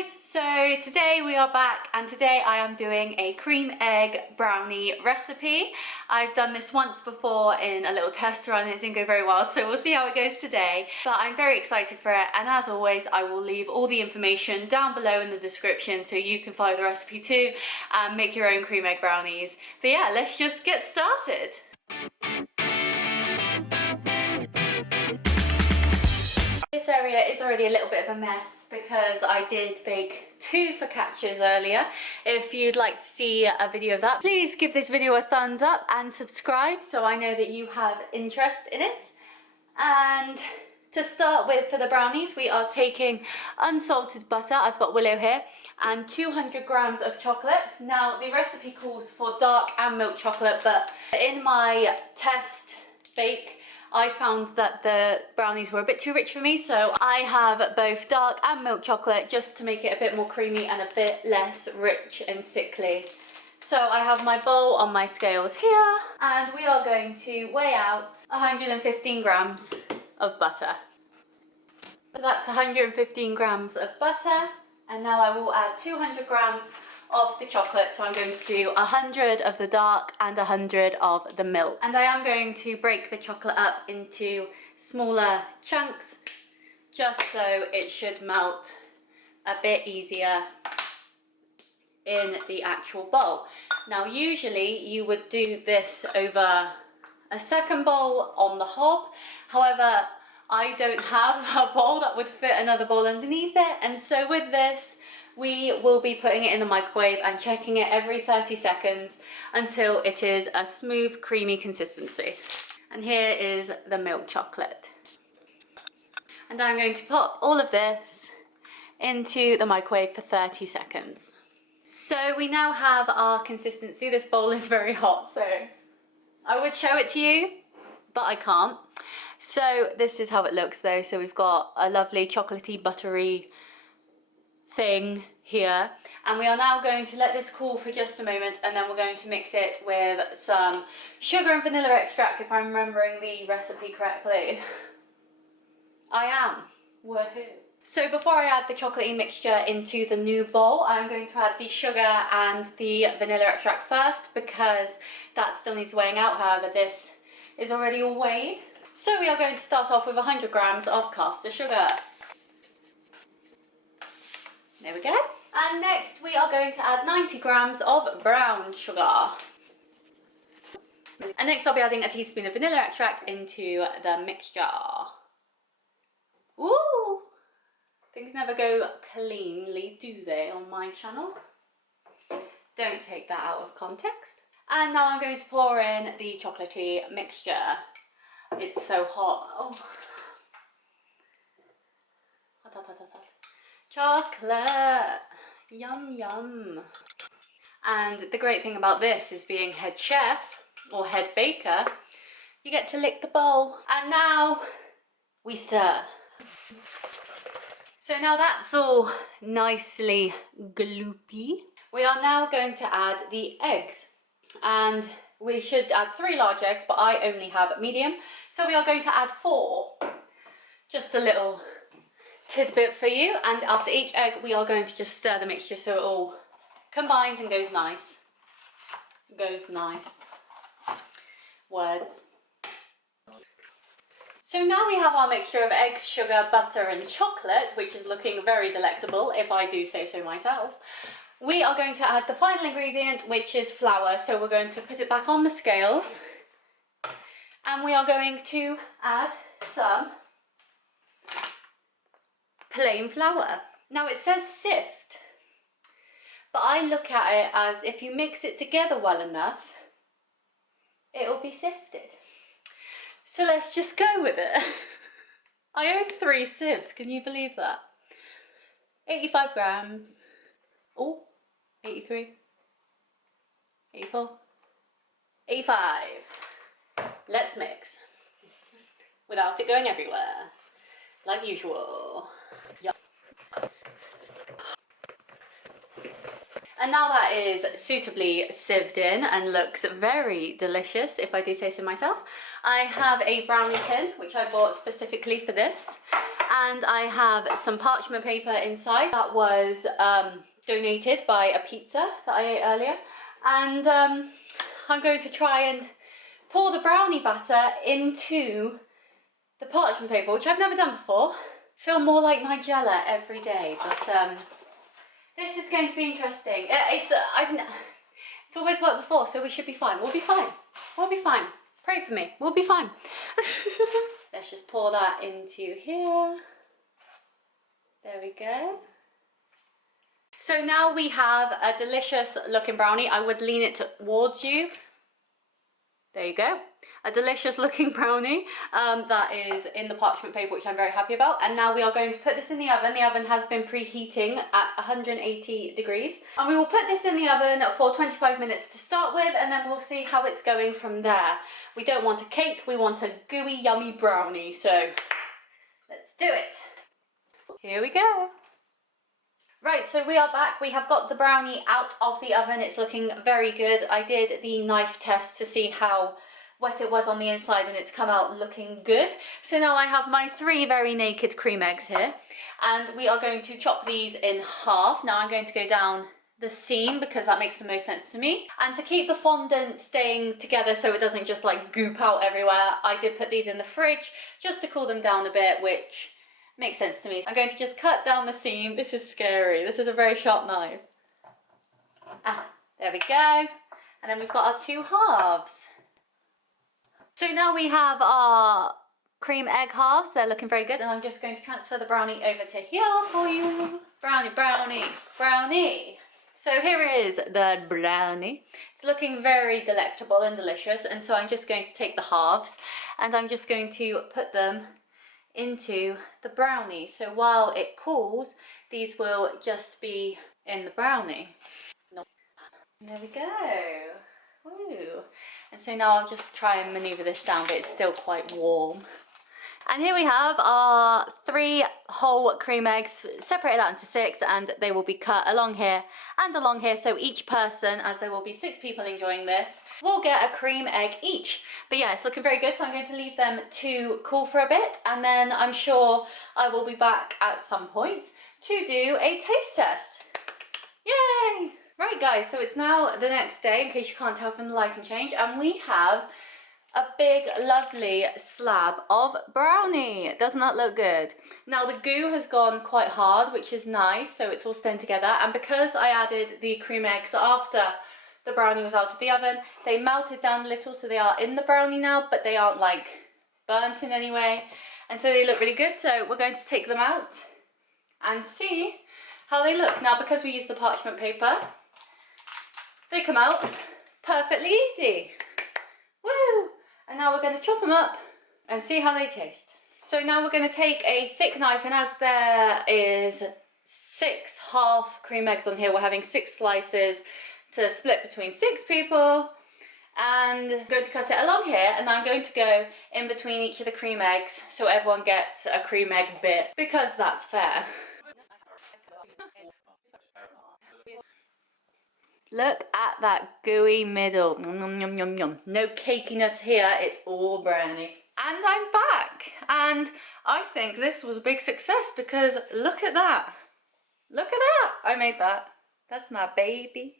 guys, so today we are back and today I am doing a cream egg brownie recipe. I've done this once before in a little test run and it didn't go very well, so we'll see how it goes today. But I'm very excited for it, and as always I will leave all the information down below in the description so you can follow the recipe too and make your own cream egg brownies. But yeah, let's just get started. This area is already a little bit of a mess because I did bake 2 focaccias earlier. If you'd like to see a video of that, please give this video a thumbs up and subscribe so I know that you have interest in it. And to start with, for the brownies, we are taking unsalted butter. I've got Willow here, and 200 grams of chocolate. Now the recipe calls for dark and milk chocolate, but in my test bake I found that the brownies were a bit too rich for me, so I have both dark and milk chocolate just to make it a bit more creamy and a bit less rich and sickly. So I have my bowl on my scales here, and we are going to weigh out 115 grams of butter. So that's 115 grams of butter, and now I will add 200 grams of the chocolate. So I'm going to do 100 of the dark and 100 of the milk. And I am going to break the chocolate up into smaller chunks just so it should melt a bit easier in the actual bowl. Now usually you would do this over a second bowl on the hob. However, I don't have a bowl that would fit another bowl underneath it, and so with this we will be putting it in the microwave and checking it every 30 seconds until it is a smooth, creamy consistency. And here is the milk chocolate. And I'm going to pop all of this into the microwave for 30 seconds. So we now have our consistency. This bowl is very hot, so I would show it to you, but I can't. So this is how it looks though. So we've got a lovely chocolatey, buttery thing here, and we are now going to let this cool for just a moment, and then we're going to mix it with some sugar and vanilla extract, if I'm remembering the recipe correctly. I am. Woohoo. So before I add the chocolatey mixture into the new bowl, I'm going to add the sugar and the vanilla extract first because that still needs weighing out. However, this is already all weighed. So we are going to start off with 100 grams of caster sugar. There we go. And next we are going to add 90 grams of brown sugar. And next I'll be adding a teaspoon of vanilla extract into the mixture. Ooh! Things never go cleanly, do they, on my channel? Don't take that out of context. And now I'm going to pour in the chocolatey mixture. It's so hot. Oh. Hot, hot, hot, hot, hot. Chocolate! Yum yum. And the great thing about this is being head chef or head baker, you get to lick the bowl. And now we stir. So now that's all nicely gloopy, we are now going to add the eggs. And we should add 3 large eggs, but I only have medium. So we are going to add 4. Just a little tidbit for you, and after each egg we are going to just stir the mixture so it all combines and goes nice. Words. So now we have our mixture of eggs, sugar, butter and chocolate, which is looking very delectable if I do say so myself. We are going to add the final ingredient, which is flour. So we're going to put it back on the scales and we are going to add some plain flour. Now it says sift, but I look at it as if you mix it together well enough, it'll be sifted. So let's just go with it. I own 3 sieves, can you believe that? 85 grams. Oh, 83, 84, 85. Let's mix without it going everywhere, like usual. Yep. And now that is suitably sieved in and looks very delicious, if I do say so myself, I have a brownie tin, which I bought specifically for this. and I have some parchment paper inside that was donated by a pizza that I ate earlier. And I'm going to try and pour the brownie batter into the parchment paper, which I've never done before. Feel more like Nigella every day, but this is going to be interesting. It's always worked before, so we should be fine. We'll be fine. We'll be fine. Pray for me. We'll be fine. Let's just pour that into here. There we go. So now we have a delicious looking brownie. I would lean it towards you. There you go. A delicious looking brownie that is in the parchment paper, which I'm very happy about. And now we are going to put this in the oven. The oven has been preheating at 180 degrees. And we will put this in the oven for 25 minutes to start with, and then we'll see how it's going from there. We don't want a cake, we want a gooey, yummy brownie. So let's do it. Here we go. Right, so we are back. We have got the brownie out of the oven. It's looking very good. I did the knife test to see how wet it was on the inside, and it's come out looking good. So now I have my 3 very naked cream eggs here, and we are going to chop these in half. Now I'm going to go down the seam because that makes the most sense to me. And to keep the fondant staying together so it doesn't just like goop out everywhere, I did put these in the fridge just to cool them down a bit, which makes sense to me. I'm going to just cut down the seam. This is scary. This is a very sharp knife. Ah, there we go. And then we've got our 2 halves. So now we have our cream egg halves. They're looking very good. And I'm just going to transfer the brownie over to here for you. Brownie, brownie, brownie. So here is the brownie. It's looking very delectable and delicious. And so I'm just going to take the halves and I'm just going to put them into the brownie. So while it cools, these will just be in the brownie. There we go. Woo. And so now I'll just try and maneuver this down, but it's still quite warm. And here we have our 3 whole cream eggs separated out into 6, and they will be cut along here and along here. So each person, as there will be 6 people enjoying this, will get a cream egg each. But yeah, it's looking very good. So I'm going to leave them to cool for a bit, and then I'm sure I will be back at some point to do a taste test. Yay! Right guys, so it's now the next day, in case you can't tell from the lighting change, and we have a big lovely slab of brownie. Doesn't that look good? Now the goo has gone quite hard, which is nice, so it's all staying together. And because I added the cream eggs after the brownie was out of the oven, they melted down a little, so they are in the brownie now, but they aren't like burnt in any way, and so they look really good. So we're going to take them out and see how they look. Now because we use the parchment paper, they come out perfectly easy. Woo! And now we're going to chop them up and see how they taste. So now we're going to take a thick knife, and as there is 6 half cream eggs on here, we're having 6 slices to split between 6 people. And I'm going to cut it along here, and I'm going to go in between each of the cream eggs so everyone gets a cream egg bit, because that's fair. Look at that gooey middle. Yum, yum, yum, yum. No cakiness here, it's all brownie. And I'm back. And I think this was a big success because look at that. Look at that. I made that. That's my baby.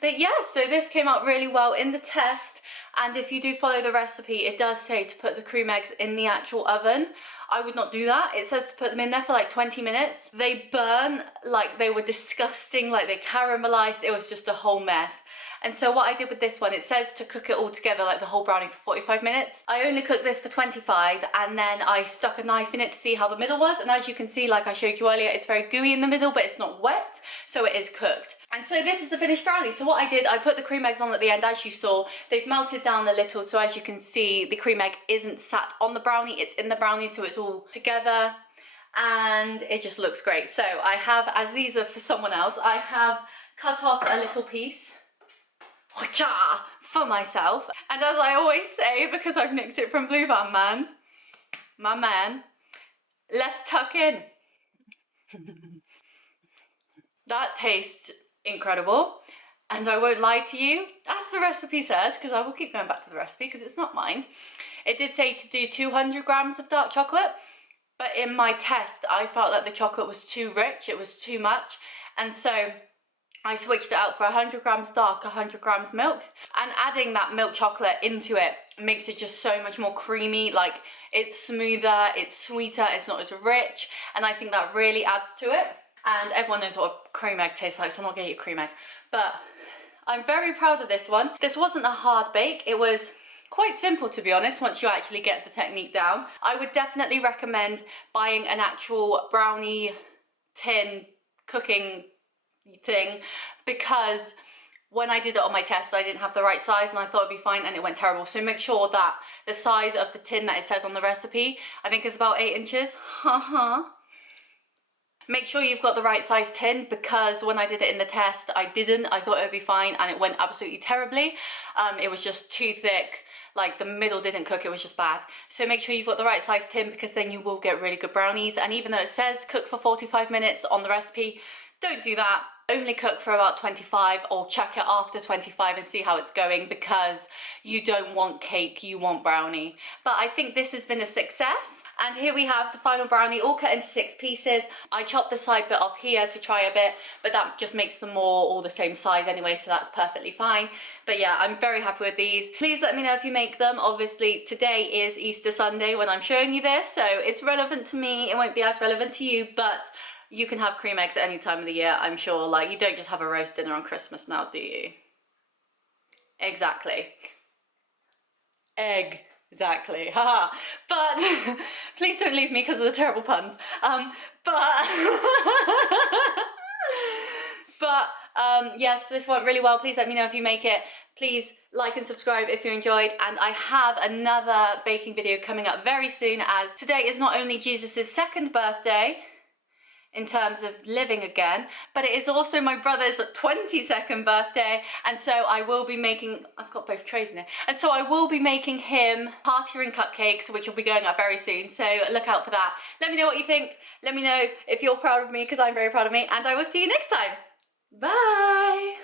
But yeah, so this came out really well in the test. And if you do follow the recipe, it does say to put the cream eggs in the actual oven. I would not do that. It says to put them in there for like 20 minutes. They burn, like they were disgusting, like they caramelized. It was just a whole mess. And so what I did with this one, it says to cook it all together, like the whole brownie, for 45 minutes. I only cooked this for 25, and then I stuck a knife in it to see how the middle was. And as you can see, like I showed you earlier, it's very gooey in the middle, but it's not wet, so it is cooked. And so this is the finished brownie. So what I did, I put the cream eggs on at the end, as you saw. They've melted down a little, so as you can see, the cream egg isn't sat on the brownie, it's in the brownie, so it's all together. And it just looks great. So I have, as these are for someone else, I have cut off a little piece for myself. And as I always say, because I've nicked it from Blue Van Man, my man, let's tuck in. That tastes incredible, and I won't lie to you, as the recipe says, because I will keep going back to the recipe because it's not mine. It did say to do 200 grams of dark chocolate. but in my test I felt that the chocolate was too rich, it was too much, and so I switched it out for 100 grams dark, 100 grams milk, and adding that milk chocolate into it makes it just so much more creamy. Like, it's smoother, it's sweeter, it's not as rich, and I think that really adds to it. And everyone knows what a cream egg tastes like, so I'm not gonna eat a cream egg. But I'm very proud of this one. This wasn't a hard bake, it was quite simple, to be honest, once you actually get the technique down. I would definitely recommend buying an actual brownie tin cooking thing, because when I did it on my test I didn't have the right size and I thought it'd be fine and it went terrible. So make sure that the size of the tin that it says on the recipe, I think it's about 8 inches. Make sure you've got the right size tin, because when I did it in the test I didn't. I thought it would be fine and it went absolutely terribly. It was just too thick, like the middle didn't cook, it was just bad. So make sure you've got the right size tin, because then you will get really good brownies. And even though it says cook for 45 minutes on the recipe, don't do that. Only cook for about 25, or check it after 25 and see how it's going, because you don't want cake, you want brownie. But I think this has been a success. And here we have the final brownie, all cut into 6 pieces. I chopped the side bit off here to try a bit, but that just makes them all the same size anyway, so that's perfectly fine. But yeah, I'm very happy with these. Please let me know if you make them. Obviously, today is Easter Sunday when I'm showing you this, so it's relevant to me. It won't be as relevant to you, but you can have cream eggs at any time of the year, I'm sure. Like, you don't just have a roast dinner on Christmas now, do you? Exactly. Egg. Exactly, haha. But please don't leave me because of the terrible puns. Yes, this went really well. Please let me know if you make it. Please like and subscribe if you enjoyed, and I have another baking video coming up very soon, as today is not only Jesus' 2nd birthday in terms of living again, but it is also my brother's 22nd birthday, and so I will be making, I've got both trays in here, and so I will be making him party ring cupcakes, which will be going up very soon, so look out for that. Let me know what you think, let me know if you're proud of me, because I'm very proud of me, and I will see you next time. Bye!